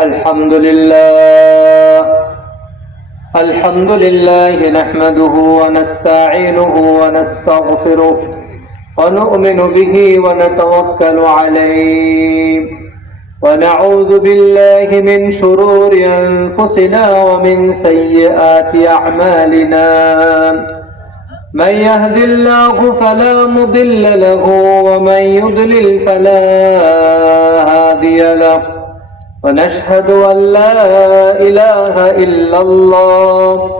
الحمد لله نحمده ونستعينه ونستغفره ونؤمن به ونتوكل عليه ونعوذ بالله من شرور أنفسنا ومن سيئات أعمالنا من يهد الله فلا مضل له ومن يضلل فلا هادي له ونشهد أن لا إله إلا الله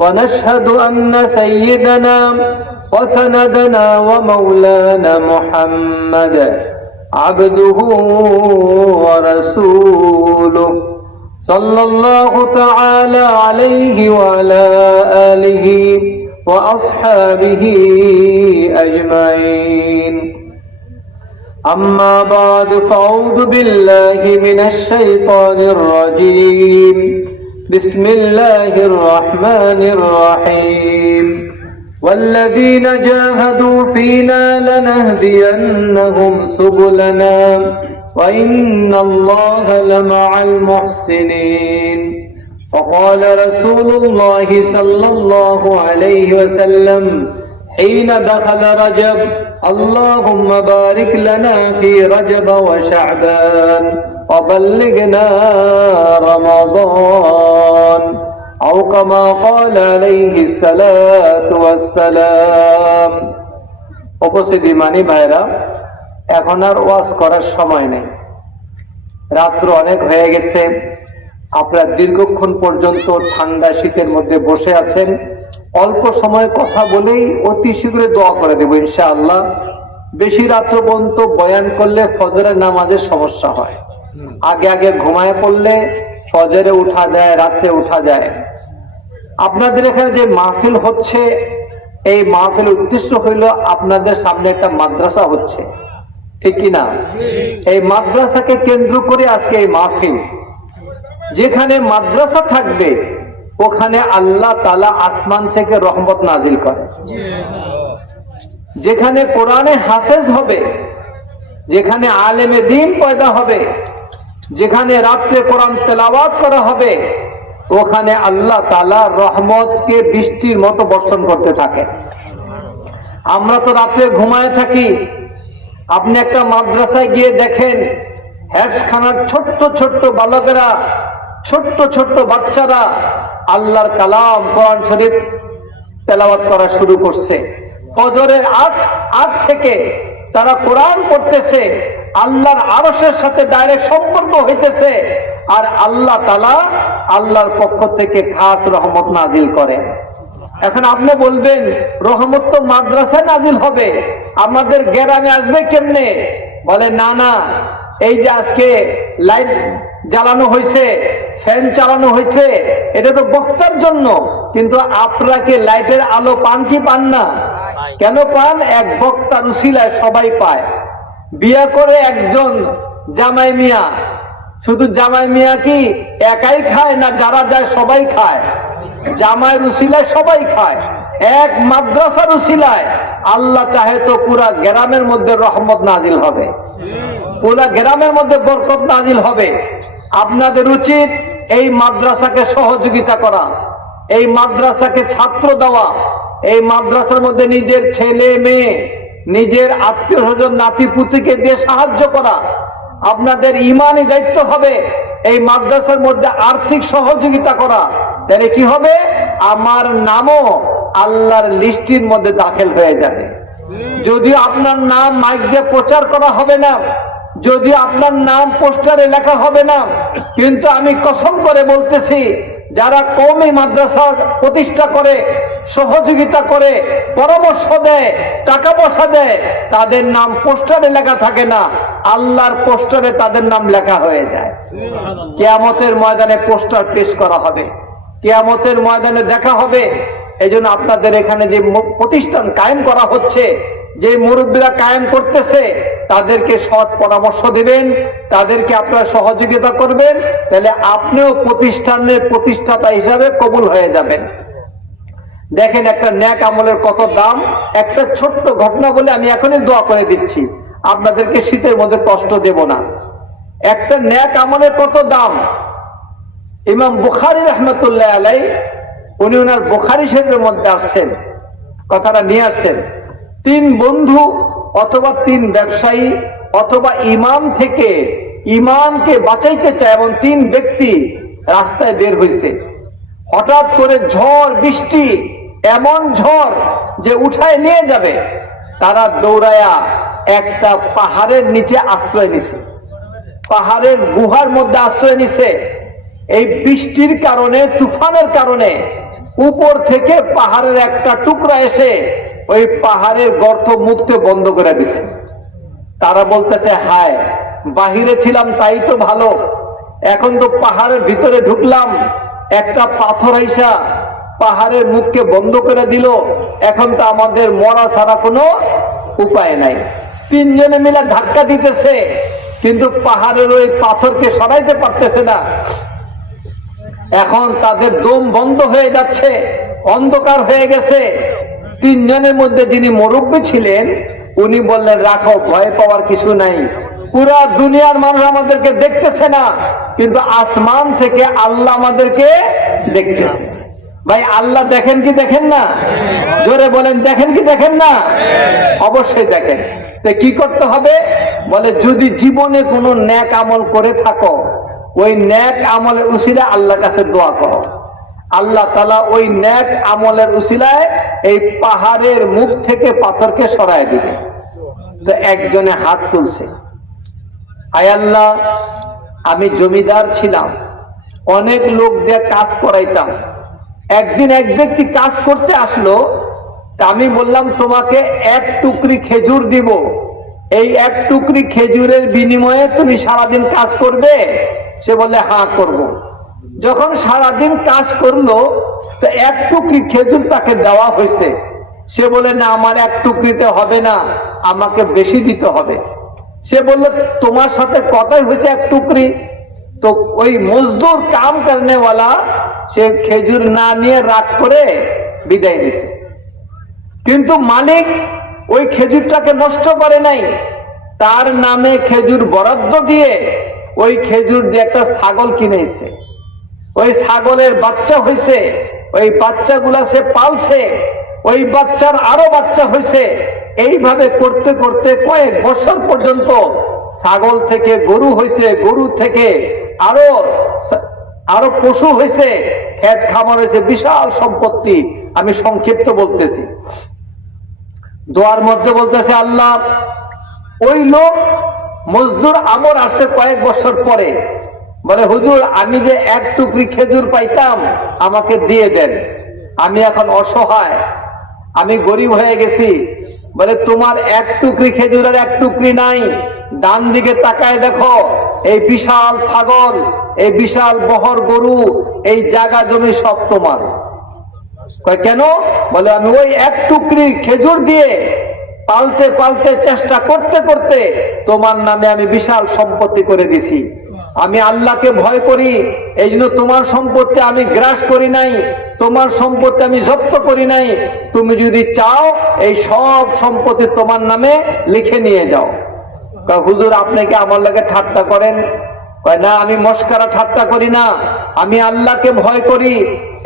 ونشهد أن سيدنا وسندنا ومولانا محمد عبده ورسوله صلى الله تعالى عليه وعلى آله وأصحابه أجمعين أما بعد فأعوذ بالله من الشيطان الرجيم بسم الله الرحمن الرحيم والذين جاهدوا فينا لنهدينهم سبلنا وإن الله لمع المحسنين وقال رسول الله صلى الله عليه وسلم حين دخل رجب اللهم بارك لنا في رجب وشعبان وبلغنا رمضان أو كما قال عليه الصلاة والسلام। উপস্থিতি মানি ভাইরা, এখন আর ওয়াজ করার সময় নেই। রাত্র অনেক হয়ে গেছে, আপনারা দীর্ঘক্ষণ পর্যন্ত ঠান্ডা শীতের মধ্যে বসে আছেন। অল্প সময় কথা বলেই অতি শীঘ্র দোয়া করে দেব ইনশাআল্লাহ। বেশি রাত্র পর্যন্ত বয়ান করলে ফজরের নামাজের সমস্যা হয়। আগে আগে ঘুমায় পড়লে ফজরে উঠা যায়, রাত্রে উঠা যায়। আপনাদের এখানে যে মাহফিল হচ্ছে, এই মাহফিলের উদ্দেশ্য হইল আপনাদের সামনে একটা মাদ্রাসা হচ্ছে, ঠিক কিনা? এই মাদ্রাসাকে কেন্দ্র করে আজকে এই মাহফিল। যেখানে মাদ্রাসা থাকবে ওখানে আল্লাহ তাআলা আসমান থেকে রহমত নাজিল করে। যেখানে কোরআনে হাফেজ হবে, যেখানে আলেমে দ্বীন পয়দা হবে, যেখানে রাত্রে কোরআন তেলাওয়াত করা হবে, ওখানে আল্লাহ তাআলা রহমতকে বৃষ্টির মতো বর্ষণ করতে থাকে। আমরা তো রাত্রে ঘুমায় থাকি। আপনি একটা মাদ্রাসায় গিয়ে দেখেন, হেফজখানার ছোট্ট ছোট্ট বালকেরা, ছোট্ট ছোট্ট বাচ্চারা আল্লাহর কালাম কোরআন শরীফ তেলাওয়াত করা শুরু করছে। ফজরের আগ থেকে তারা কোরআন পড়তেছে, আল্লাহর আরশের সাথে ডাইরেক্ট সম্পর্ক হইতেছে। আর আল্লাহ তাআলা আল্লাহর পক্ষ থেকে খাস রহমত নাজিল করে। এখন আপনি বলবেন রহমত তো মাদ্রাসায় নাজিল হবে, আমাদের গ্রামে আসবে কেমনে? বলে না না, এই যে আজকে লাইট জ্বালানো হয়েছে, ফ্যান চালানো হয়েছে, এটা তো বক্তার জন্য। কিন্তু আপনারা কি লাইটের আলো পান কি পান না? কেন পান? এক বক্তার উসিলায় সবাই পায়। বিয়ে করে একজন জামাই মিয়া, শুধু জামাই মিয়া কি একাই খায় না, যারা যায় সবাই খায়? জামাইয়ের উসিলায় সবাই খায়। এক মাদ্রাসার উসিলায় আল্লাহ চাহে তো পুরা গ্রামের মধ্যে রহমত নাজিল হবে, পুরা গ্রামের মধ্যে বরকত নাজিল হবে। আপনাদের উচিত এই মাদ্রাসাকে সহযোগিতা করা, এই মাদ্রাসাকে ছাত্র দেওয়া, এই মাদ্রাসার মধ্যে নিজের ছেলে মেয়ে, নিজের আত্মীয় স্বজন, নাতি পুতিকে দিয়ে সাহায্য করা। আপনাদের ইমানি দায়িত্ব হবে এই মাদ্রাসার মধ্যে আর্থিক সহযোগিতা করা। তাহলে কি হবে? আমার নামও আল্লাহর লিস্টির মধ্যে দাখিল হয়ে যাবে। যদি আপনার নাম মাইক দিয়ে প্রচার করা হবে না, যদি আপনার নাম পোস্টারে লেখা হবে না, কিন্তু আমি কসম করে বলতেছি, যারা কওমি মাদ্রাসা প্রতিষ্ঠা করে, সহযোগিতা করে, পরামর্শ দেয়, টাকা পয়সা দেয়, তাদের নাম পোস্টারে লেখা থাকে না, আল্লাহর পোস্টারে তাদের নাম লেখা হয়ে যায়। কিয়ামতের ময়দানে পোস্টার পেশ করা হবে, কিয়ামতের ময়দানে দেখা হবে। এই জন্য আপনাদের এখানে যে প্রতিষ্ঠান কায়েম করা হচ্ছে, যে মুরব্বীরা কায়েম করতেছে, তাদেরকে সৎ পরামর্শ দিবেন, তাদেরকে আপনারা সহযোগিতা করবেন, তাহলে আপনিও প্রতিষ্ঠানের প্রতিষ্ঠাতা হিসাবে কবুল হয়ে যাবেন। দেখেন একটা ন্যাক আমলের কত দাম। একটা ছোট্ট ঘটনা বলে আমি এখনই দোয়া করে দিচ্ছি, আপনাদেরকে শীতের মধ্যে কষ্ট দেব না। একটা নেক আমলের কত দাম। ইমাম বুখারী রাহমাতুল্লাহ আলাইহি উনি ওনার বুখারী শরীফের মধ্যে আসছেন, কথাটা নিয়ে আসছেন। 3 বন্ধু অথবা 3 ব্যবসায়ী অথবা ইমাম থেকে ইমানকে বাঁচাইতে চায় এমন 3 ব্যক্তি রাস্তায় বের হয়েছে। হঠাৎ করে ঝড় বৃষ্টি, এমন ঝড় যে উঠায় নিয়ে যাবে। তারা দৌড়ায়া একটা পাহাড়ের নিচে আশ্রয় নিছে, পাহাড়ের গুহার মধ্যে আশ্রয় নিছে। এই বৃষ্টির কারণে, তুফানের কারণে উপর থেকে পাহাড়ের একটা টুকরা এসে ওই পাহাড়ের গর্ত মুখতে বন্ধ করে দিছে। তারা বলতেছে, হায়, বাহিরে ছিলাম তাই তো ভালো, এখন তো পাহাড়ের ভিতরে ঢুকলাম, একটা পাথর আইসা পাহাড়ের মুখকে বন্ধ করে দিল, এখন তো আমাদের মরা ছাড়া কোনো উপায় নাই। 3 জনে মিলে ধাক্কা দিতেছে, কিন্তু পাহাড়ের ওই পাথরকে সরাইতে পারতেছে না। এখন তাদের দম বন্ধ হয়ে যাচ্ছে, অন্ধকার হয়ে গেছে। 3 জনের মধ্যে যিনি মুরব্বী ছিলেন উনি বললেন, রাখো, ভয় পাওয়ার কিছু নাই, পুরা দুনিয়ার মানুষ আমাদেরকে দেখতেছে না, কিন্তু আসমান থেকে আল্লাহ আমাদেরকে দেখতেছে। ভাই, আল্লাহ দেখেন কি দেখেন না? জোরে বলেন, দেখেন কি দেখেন না? অবশ্যই দেখেন। তো কি করতে হবে? বলে, যদি জীবনে কোনো নেক আমল করে থাকো, ওই নেক আমলের উসিলায় আল্লাহর কাছে দোয়া করো, আল্লাহ তাআলা ওই নেক আমলের উসিলায় এই পাহাড়ের মুখ থেকে পাথরকে সরায় দিবে। তো একজনে হাত তুলছে, আয় আল্লাহ, আমি জমিদার ছিলাম, অনেক লোক দিয়ে কাজ করাইতাম। একদিন এক ব্যক্তি কাজ করতে আসলো, তা আমি বললাম, তোমাকে 1 টুকরি খেজুর দিব, এই 1 টুকরি খেজুরের বিনিময়ে তুমি সারাদিন কাজ করবে? সে বলে, হ্যাঁ করব। যখন সারাদিন কাজ করলো, তো 1 টুকরি খেজুর তাকে দেওয়া হয়েছে। সে বলে, না, আমার 1 টুকরিতে হবে না, আমাকে বেশি দিতে হবে। সে বলল, তোমার সাথে কথাই হয়েছে 1 টুকরি। তো ওই মজদুর, কাম করনেওয়ালা, সে খেজুর না নিয়ে রাগ করে বিদায় নিছে। কিন্তু মালিক ওই খেজুরটাকে নষ্ট করে নাই, তার নামে খেজুর বরাদ্দ দিয়ে ওই খেজুর দিয়ে একটা ছাগল কিনেছে। ওই ছাগলের বাচ্চা হয়েছে, ওই বাচ্চাগুলা সে পালছে, ওই বাচ্চার আরো বাচ্চা হয়েছে। এইভাবে করতে করতে কয়েক বছর পর্যন্ত ছাগল থেকে গরু হয়েছে, গরু থেকে আরো পশু হয়েছে, খেত খামার হয়েছে, বিশাল সম্পত্তি। আমি সংক্ষিপ্ত বলতেছি। দোয়ার মধ্যে বলতেছে, আল্লাহ, ওই লোক মজদুর আমর আসছে কয়েক বছর পরে, বলে, হুজুর, আমি যে 1 টুকরি খেজুর পাইতাম আমাকে দিয়ে দেন, আমি এখন অসহায়, আমি গরিব হয়ে গেছি। বলে, তোমার 1 টুকরি খেজুরের 1 টুকরি নাই, ডান দিকে তাকায় দেখো, এই বিশাল ছাগল, এই বিশাল বহর গরু, এই জায়গা জমি সব তোমার। কেন? বলে, আমি ওই 1 টুকরি খেজুর দিয়ে পালতে পালতে, চেষ্টা করতে করতে তোমার নামে আমি বিশাল সম্পত্তি করে দিছি। আমি আল্লাহকে ভয় করি, এই জন্য তোমার সম্পত্তি আমি গ্রাস করি নাই, তোমার সম্পত্তি আমি জব্দ করি নাই। তুমি যদি চাও এই সব সম্পত্তি তোমার নামে লিখে নিয়ে যাও। হুজুর, আপনি কি আমার লাগে ঠাট্টা করেন? কয়, না, আমি মস্কারা ঠাট্টা করি না, আমি আল্লাহকে ভয় করি,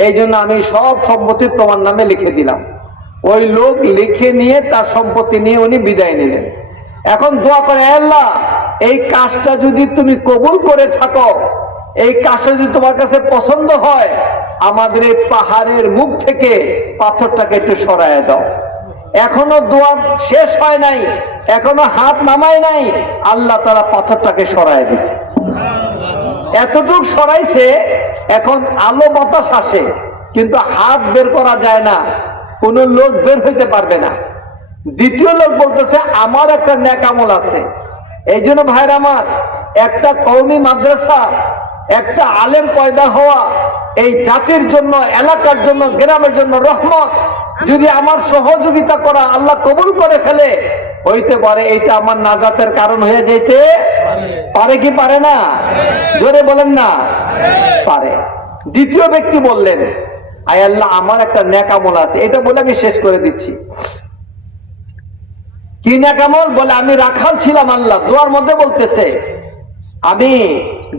এই জন্য আমি সব সম্পত্তি তোমার নামে লিখে দিলাম। ওই লোক লিখে নিয়ে তার সম্পত্তি নিয়ে উনি বিদায় নিলেন। এখন দোয়া করে, আল্লাহ, এই কাজটা যদি তুমি কবুল করে থাকো, এই কাজটা যদি তোমার কাছে পছন্দ হয়, আমাদের এই পাহাড়ের মুখ থেকে পাথরটাকে একটু সরায় দাও। এখনো দোয়া শেষ হয় নাই, এখনো হাত নামায় নাই, আল্লাহ তাআলা পাথরটাকে সরায় দিছে। এতটুক সরাইছে, এখন আলো বাতাস আসে, কিন্তু হাত বের করা যায় না, কোন লোক বের হইতে পারবে না। দ্বিতীয় লোক বলতেছে, আমার একটা নেক আমল আছে। এই জন্য ভাইরা আমার, একটা কওমি মাদ্রাসা, একটা আলেম পয়দা হওয়া এই জাতির জন্য, এলাকার জন্য, গ্রামের জন্য রহমত। যদি আমার সহযোগিতা করা আল্লাহ কবুল করে ফেলে, হইতে পারে এইটা আমার নাজাতের কারণ হয়ে যেতে পারে কি পারে না? জোরে বলেন না, পারে। দ্বিতীয় ব্যক্তি বললেন, আয় আল্লাহ, আমার একটা নেক আমল আছে। এটা বলে আমি শেষ করে দিচ্ছি। কি নেক আমল? বলে, আমি রাখাল ছিলাম। আল্লাহ দোয়ার মধ্যে বলতেছে, আমি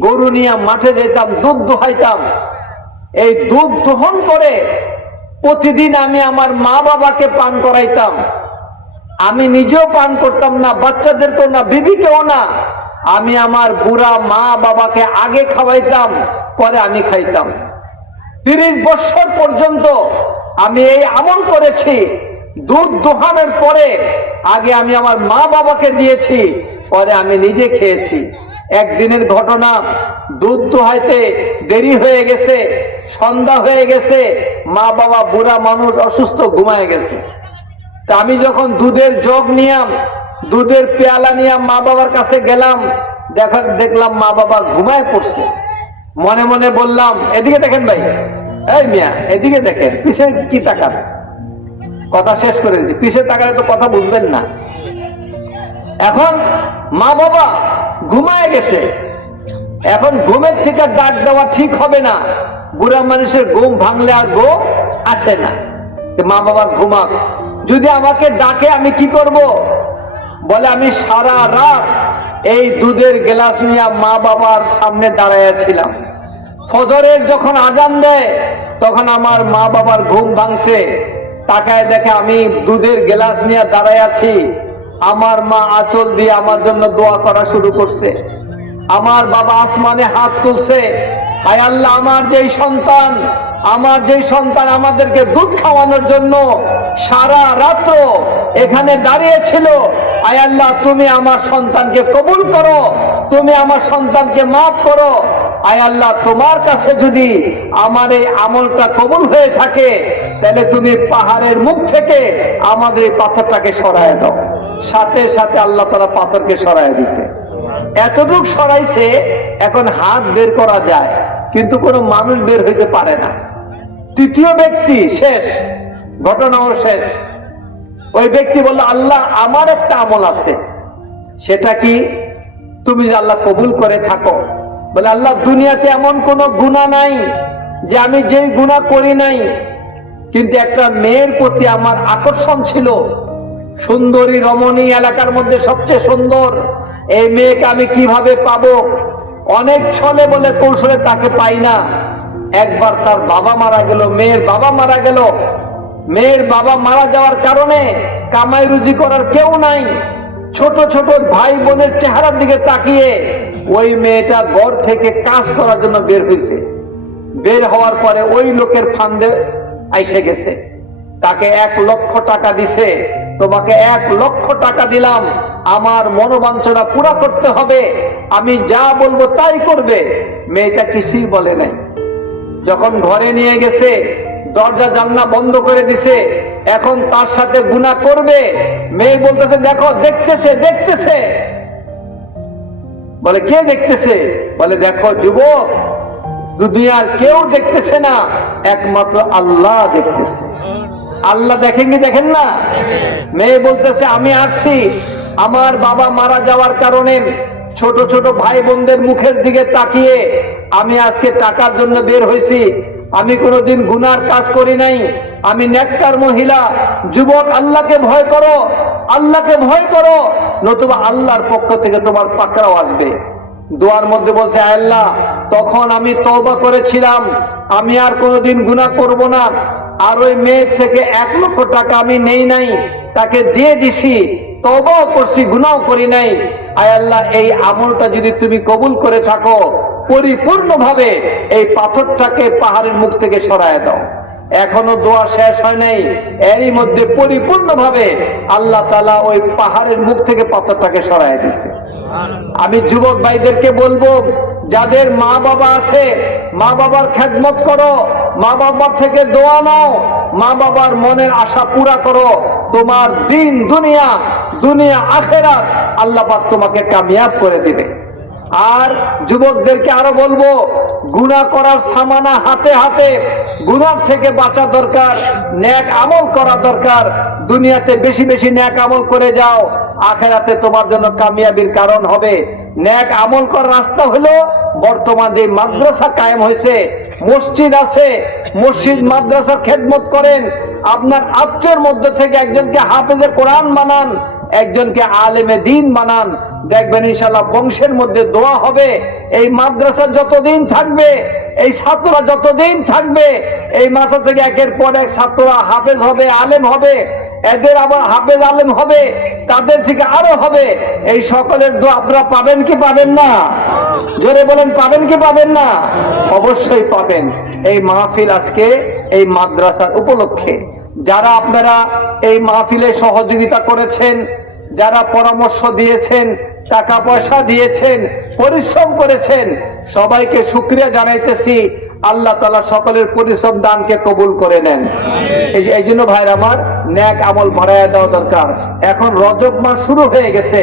গরু নিয়ে মাঠে যেতাম, দুধ দোহাইতাম। এই দুধ দোহন করে প্রতিদিন আমি আমার মা বাবাকে পান করাইতাম। আমি নিজেও পান করতাম না, বাচ্চাদেরকেও না, বিবিকেও না। আমি আমার বুড়া মা বাবাকে আগে খাওয়াইতাম, পরে আমি খাইতাম। 30 বছর পর্যন্ত আমি এই আমল করেছি। দুধ দোহানোর পরে আগে আমি আমার মা বাবাকে দিয়েছি, পরে আমি নিজে খেয়েছি। একদিনের ঘটনা, দুধ দোহাইতে দেরি হয়ে গেছে, সন্ধ্যা হয়ে গেছে, মা বাবা বুড়া মানুষ অসুস্থ, ঘুমায় গেছে। তা আমি যখন দুধের জগ নিয়াম, দুধের পেয়ালা নিয়ে মা বাবার কাছে গেলাম, দেখলাম মা বাবা ঘুমায় পড়ছে। মনে মনে বললাম, এদিকে দেখেন ভাই, এই মিয়া এদিকে দেখেন, পিছে কি তাকান? কথা শেষ করে দিচ্ছি, পিছে তাকালে তো কথা বুঝবেন না। এখন মা বাবা ঘুমায় গেছে, এখন ঘুমের থেকে ডাক দেওয়া ঠিক হবে না। বুড়া মানুষের ঘুম ভাঙলে আর ঘুম আসে না। মা বাবা ঘুমাক, যদি আমাকে ডাকে আমি কি করব? বলে আমি সারা রাত এই দুধের গ্লাস নিয়ে মা বাবার সামনে দাঁড়াইয়াছিলাম। ফজরের যখন আজান দেয় তখন আমার মা বাবার ঘুম ভাঙছে, তাকায় দেখে আমি দুধের গ্লাস নিয়ে দাঁড়ায় আছি। আমার মা আঁচল দিয়ে আমার জন্য দোয়া করা শুরু করছে। আমার বাবা আসমানে হাত তুলছে, হায় আল্লাহ, আমার যেই সন্তান আমাদেরকে দুধ খাওয়ানোর জন্য সারা রাত্র এখানে দাঁড়িয়েছিল, আয় আল্লাহ তুমি আমার সন্তানকে কবুল করো, তুমি আমার সন্তানকে মাফ করো। আয় আল্লাহ, তোমার কাছে যদি আমার এই আমলটা কবুল হয়ে থাকে, তাহলে তুমি পাহাড়ের মুখ থেকে আমাদের এই পাথরটাকে সরায় দাও। সাথে সাথে আল্লাহ তাআলা পাথরকে সরায় দিছে। এতটুকু সরাইছে, এখন হাত বের করা যায়, কিন্তু কোনো মানুষ বের হইতে পারে না। তৃতীয় ব্যক্তি শেষ, ঘটনাও শেষ। ওই ব্যক্তি বলল, আল্লাহ আমার একটা আমল আছে। সেটা কি? তুমি যে আল্লাহ কবুল করে থাকো। বলে, আল্লাহ দুনিয়াতে এমন কোন গুনাহ নাই যে আমি যেই গুনাহ করি নাই, কিন্তু একটা মেয়ের প্রতি আমার আকর্ষণ ছিল। সুন্দরী রমণী, এলাকার মধ্যে সবচেয়ে সুন্দর। এই মেয়েকে আমি কিভাবে পাবো? অনেক ছলে বলে কৌশলে তাকে পাই না। একবার তার বাবা মারা গেল, মেয়ের বাবা মারা গেল। মেয়ের বাবা মারা যাওয়ার কারণে কামাই রুজি করার কেউ নাই। ছোট ছোট ভাই বোনের চেহারার দিকে তাকিয়ে ওই মেয়েটা ঘর থেকে কাজ করার জন্য বের হয়েছে। বের হওয়ার পরে ওই লোকের ফান্দে আইসে গেছে। তাকে 1 লক্ষ টাকা দিছে, তোমাকে 1 লক্ষ টাকা দিলাম, আমার মনোবাঞ্ছনা পুরা করতে হবে, আমি যা বলবো তাই করবে। মেয়েটা কিছুই বলে নাই। যখন ঘরে নিয়ে গেছে, দরজা জানলা বন্ধ করে দিছে। এখন তার সাথে গুনাহ করবে। মেয়ে বলতেছে, দেখো, দেখতেছে। বলে, কে দেখতেছে? বলে, দেখো যুবক, দুনিয়ার কেউ দেখতেছে না, একমাত্র আল্লাহ দেখতেছে। আল্লাহ দেখেন না? মেয়ে বলতেছে, আমি আসছি, আমার বাবা মারা যাওয়ার কারণে ছোট ছোট ভাই বোনদের মুখের দিকে তাকিয়ে আমি আজকে টাকার জন্য বের হয়েছি। আমি কোনোদিন গুনার কাজ করি নাই, আমি নেককার মহিলা। যুবক, আল্লাহকে ভয় করো, আল্লাহকে ভয় করো, নতুবা আল্লাহর পক্ষ থেকে তোমার পাকড়াও আসবে। দোয়ার মধ্যে বলছে, আল্লাহ, তখন আমি তওবা করেছিলাম, আমি আর কোনোদিন গুনাহ করব না। আর ওই মেয়ের থেকে 1 লক্ষ টাকা আমি নেই নাই, তাকে দিয়ে দিছি, তওবাও করছি, গুনাহ করি নাই। আয় আল্লাহ, এই আমলটা যদি তুমি কবুল করে থাকো, পরিপূর্ণভাবে এই পাথরটাকে পাহাড়ের মুখ থেকে সরায় দাও। এখনো দোয়া শেষ হয় নাই, এরই মধ্যে পরিপূর্ণভাবে আল্লাহ তাআলা ওই পাহাড়ের মুখ থেকে পাথরটাকে সরায় দিয়েছে। আমি যুবক ভাইদেরকে বলবো, যাদের মা বাবা আছে, মা বাবার খেদমত করো, মা বাবার থেকে দোয়া নাও, মা বাবার মনের আশা পুরা করো। তোমার দিন দুনিয়া আখেরাত আল্লাহ পাক তোমাকে কামিয়াব করে দিবে। আর যুবকদেরকে আরো বলবো, গুনাহ করার সামানা হাতে হাতে, গুনাহ থেকে বাঁচা দরকার, নেক আমল করা দরকার। দুনিয়াতে বেশি বেশি নেক আমল করে যাও, আখেরাতে তোমার জন্য কামিয়াবির কারণ হবে। নেক আমল করার রাস্তা হলো, বর্তমান যে মাদ্রাসা কায়েম হয়েছে, মসজিদ আছে, মসজিদ মাদ্রাসার খেদমত করেন। আপনার আত্মীয়র মধ্যে থেকে একজনকে হাফেজে কোরআন বানান, একজনকে আলেমে দ্বীন বানান। দেখবেন ইনশাআল্লাহ বংশের মধ্যে দোয়া হবে। এই মাদ্রাসা যতদিন থাকবে, এই ছাত্ররা যতদিন থাকবে, এই মাদ্রাসা থেকে একের পর এক ছাত্ররা হাফেজ হবে, আলেম হবে, এদের আবার হাফেজ আলেম হবে, তাদের থেকে আরো হবে। এই সকলের দোয়া আপনারা পাবেন কি পাবেন না? জোরে বলেন, পাবেন কি পাবেন না? অবশ্যই পাবেন। এই মাহফিল আজকে এই মাদ্রাসার উপলক্ষে যারা আপনারা এই মাহফিলে সহযোগিতা করেছেন, যারা পরামর্শ দিয়েছেন, টাকা পয়সা দিয়েছেন, পরিশ্রম করেছেন, সবাইকে শুকরিয়া জানাইতেছি। আল্লাহ তাআলা সকলের পরিশ্রম দানকে কবুল করে নেন। এই জন্য ভাইরা আমার, নেক আমল বাড়াইয়া দেওয়া দরকার। এখন রজব মাস শুরু হয়ে গেছে,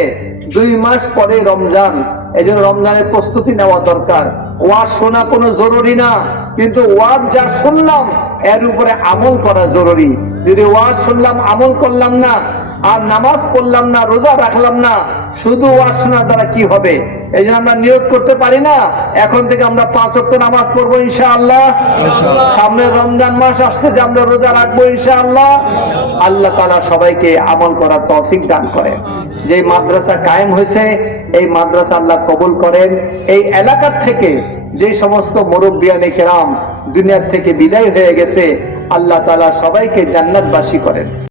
2 মাস পরে রমজান। এই জন্য রমজানের প্রস্তুতি নেওয়া দরকার। ওয়াজ শোনা কোনো জরুরি না, কিন্তু ওয়াজ যা শুনলাম এর উপরে আমল করা জরুরি। যদি ওয়াজ শুনলাম, আমল করলাম না, আর নামাজ পড়লাম না, রোজা রাখলাম না, শুধু ওয়াজ শোনার দ্বারা কি হবে? এই জন্য আমরা নিয়ত করতে পারি না, এখন থেকে আমরা 5 ওয়াক্ত নামাজ পড়বো ইনশাআল্লাহ। সামনে রমজান মাস আসতে যে আমরা রোজা রাখবো ইনশাআল্লাহ। আল্লাহ তাআলা সবাইকে আমল করার তৌফিক দান করেন। যে মাদ্রাসা কায়েম হয়েছে, এই মাদ্রাসা আল্লাহ কবুল করেন। এই এলাকার থেকে যে সমস্ত মুরব্বিয়ানে কেরাম দুনিয়ার থেকে বিদায় হয়ে গেছে, আল্লাহ তাআলা সবাইকে জান্নাতবাসী করেন।